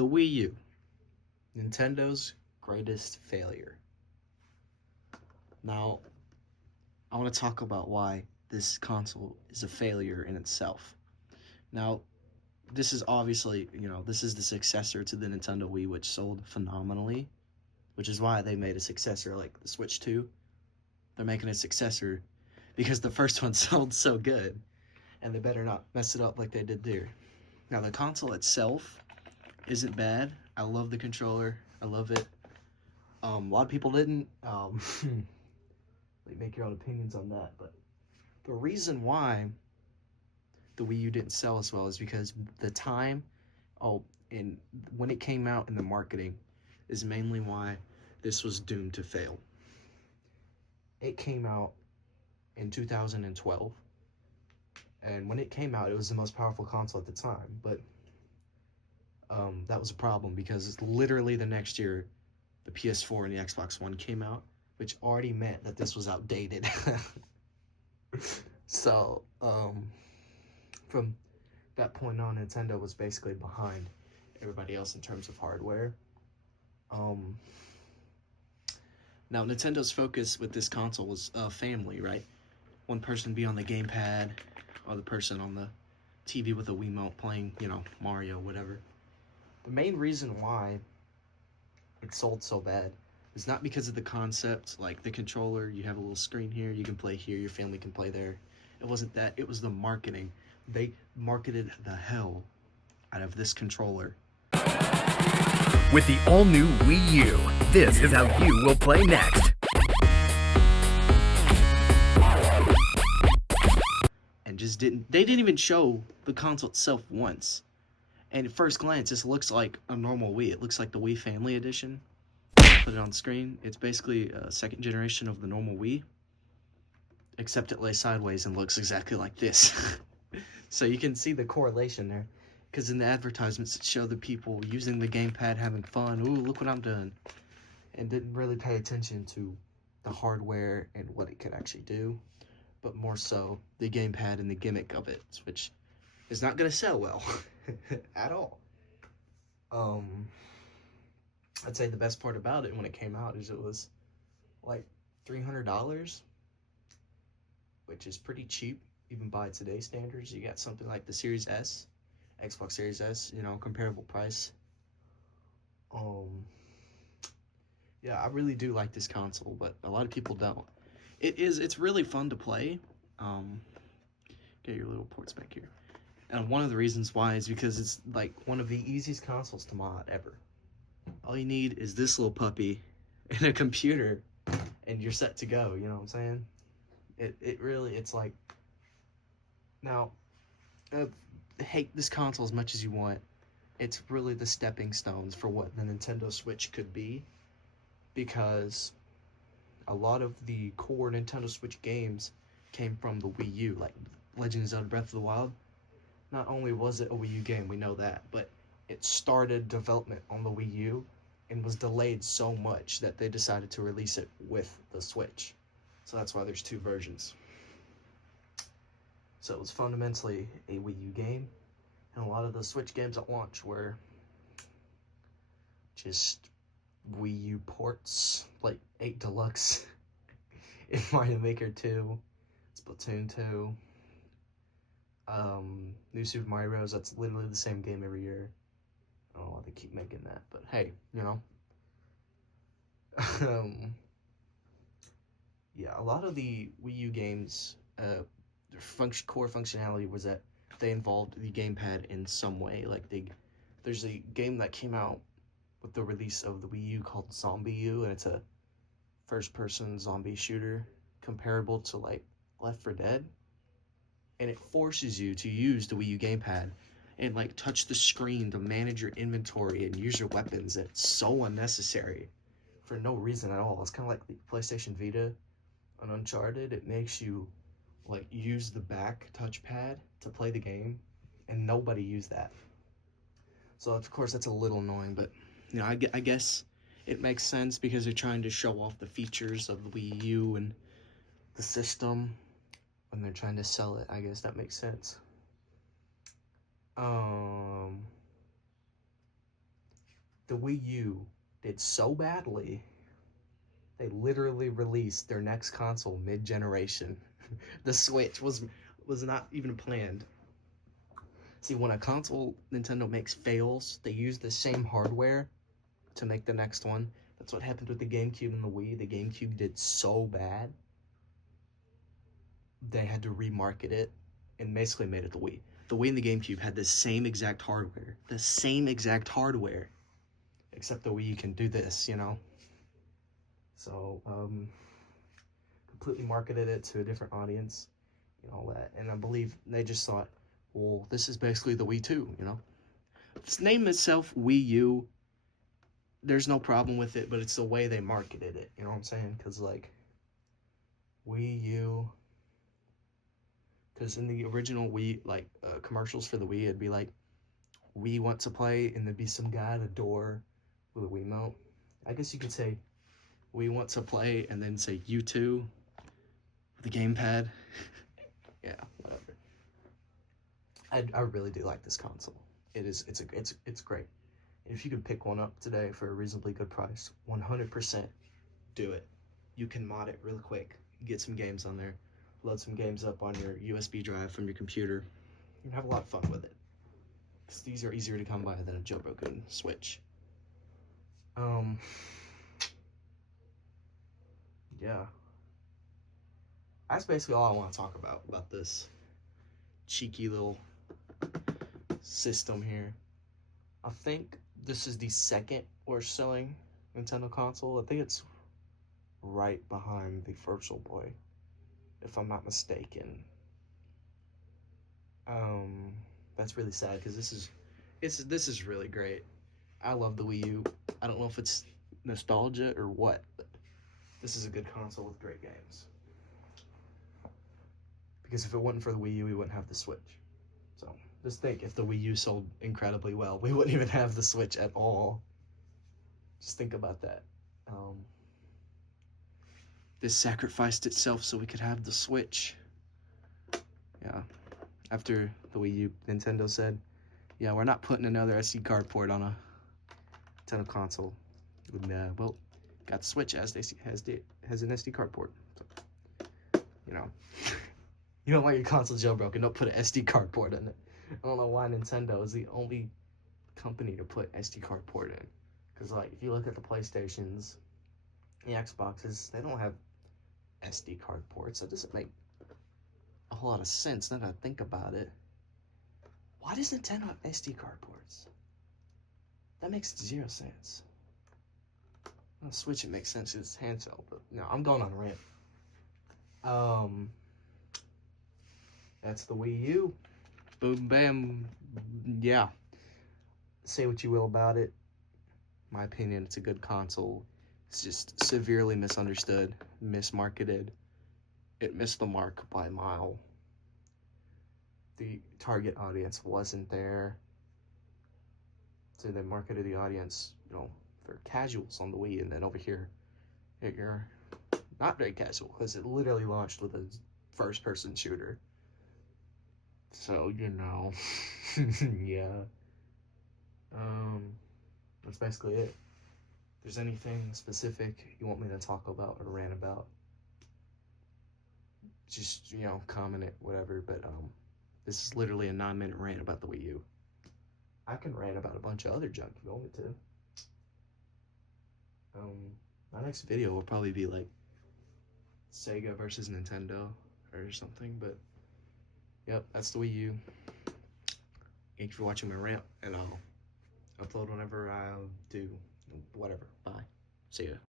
The Wii U, Nintendo's greatest failure. Now, I want to talk about why this console is a failure in itself. Now, this is obviously, this is the successor to the Nintendo Wii, which sold phenomenally, which is why they made a successor like the Switch 2. They're making a successor because the first one sold so good, and they better not mess it up like they did there. Now, the console itself isn't bad. I love the controller. I love it. A lot of people didn't. Make your own opinions on that, but the reason why the Wii U didn't sell as well is because the time, and when it came out in the marketing, is mainly why this was doomed to fail. It came out in 2012, and when it came out, it was the most powerful console at the time, but that was a problem because literally the next year, the PS4 and the Xbox One came out, which already meant that this was outdated. So, from that point on, Nintendo was basically behind everybody else in terms of hardware. Now, Nintendo's focus with this console was family, right? One person be on the gamepad, other person on the TV with a Wiimote playing, Mario, whatever. The main reason why it sold so bad is not because of the concept, like the controller, you have a little screen here, you can play here, your family can play there. It wasn't that, it was the marketing. They marketed the hell out of this controller. With the all-new Wii U, this is how you will play next. And they didn't even show the console itself once. And at first glance, this looks like a normal Wii. It looks like the Wii Family Edition. Put it on screen. It's basically a second generation of the normal Wii, except it lays sideways and looks exactly like this. So you can see the correlation there, because in the advertisements it showed the people using the gamepad having fun. Ooh, look what I'm doing, and didn't really pay attention to the hardware and what it could actually do, but more so the gamepad and the gimmick of it, which is not going to sell well at all. I'd say the best part about it when it came out is it was like $300, which is pretty cheap even by today's standards. You got something like the Series S, Xbox Series S, comparable price. Yeah, I really do like this console, but a lot of people don't. It's really fun to play. Get your little ports back here. And one of the reasons why is because it's like one of the easiest consoles to mod ever. All you need is this little puppy and a computer, and you're set to go. You know what I'm saying? It's like, now, hate this console as much as you want. It's really the stepping stones for what the Nintendo Switch could be, because a lot of the core Nintendo Switch games came from the Wii U, like Legend of Zelda Breath of the Wild. Not only was it a Wii U game, we know that, but it started development on the Wii U and was delayed so much that they decided to release it with the Switch. So that's why there's two versions. So it was fundamentally a Wii U game, and a lot of the Switch games at launch were just Wii U ports, like 8 Deluxe, in Mario Maker 2, Splatoon 2, New Super Mario Bros. That's literally the same game every year. I don't know why they keep making that, but hey, yeah, a lot of the Wii U games, their core functionality was that they involved the gamepad in some way. Like there's a game that came out with the release of the Wii U called Zombie U, and it's a first-person zombie shooter comparable to like Left 4 Dead, and it forces you to use the Wii U gamepad and like touch the screen to manage your inventory and use your weapons. It's so unnecessary for no reason at all. It's kind of like the PlayStation Vita on Uncharted. It makes you like use the back touchpad to play the game, and nobody used that. So of course that's a little annoying, but I guess it makes sense because they're trying to show off the features of the Wii U and the system when they're trying to sell it. I guess that makes sense. the Wii U did so badly, they literally released their next console mid-generation. The Switch was not even planned. See, when a console Nintendo makes fails, they use the same hardware to make the next one. That's what happened with the GameCube and the Wii. The GameCube did so bad, they had to remarket it and basically made it the Wii. The Wii and the GameCube had the same exact hardware. The same exact hardware. Except the Wii can do this, you know? So, completely marketed it to a different audience and all that. And I believe they just thought, well, this is basically the Wii 2, you know? Its name itself, Wii U, there's no problem with it, but it's the way they marketed it, you know what I'm saying? Because, like, Wii U, because in the original Wii, like, commercials for the Wii, it'd be like, we want to play, and there'd be some guy at a door with a Wiimote. I guess you could say, we want to play, and then say U2 with the gamepad. Yeah, whatever. I really do like this console. It's great. If you could pick one up today for a reasonably good price, 100% do it. You can mod it really quick, get some games on there, load some games up on your USB drive from your computer, and have a lot of fun with it. Because these are easier to come by than a jailbroken Switch. Yeah. That's basically all I want to talk about this cheeky little system here. I think this is the second worst selling Nintendo console. I think it's right behind the Virtual Boy, if I'm not mistaken. That's really sad because this is really great. I love the Wii U. I don't know if it's nostalgia or what, but this is a good console with great games. Because if it wasn't for the Wii U, we wouldn't have the Switch. So just think, if the Wii U sold incredibly well, we wouldn't even have the Switch at all. Just think about that. This sacrificed itself so we could have the Switch. Yeah. After the Wii U, Nintendo said, yeah, we're not putting another SD card port on a Nintendo console. And, well, got the Switch has an SD card port. So, you know, you don't want your console jailbroken, don't put an SD card port in it. I don't know why Nintendo is the only company to put SD card port in. Because, like, if you look at the PlayStations, the Xboxes, they don't have SD card ports. That doesn't make a whole lot of sense now that I think about it. Why does Nintendo have SD card ports? That makes zero sense. On the Switch, it makes sense. It's handheld, but no, I'm going on a rant. That's the Wii U. Boom, bam. Yeah. Say what you will about it. My opinion, it's a good console. It's just severely misunderstood, mismarketed. It missed the mark by a mile. The target audience wasn't there. So they marketed the audience, you know, for casuals on the Wii, and then over here, you're not very casual, because it literally launched with a first-person shooter. So, you know, yeah. That's basically it. If there's anything specific you want me to talk about or rant about, just, you know, comment it, whatever, but, this is literally a 9-minute rant about the Wii U. I can rant about a bunch of other junk if you want me to. My next video will probably be like Sega versus Nintendo or something, but yep, that's the Wii U. Thank you for watching my rant, and I'll upload whenever I do whatever. Bye. See ya.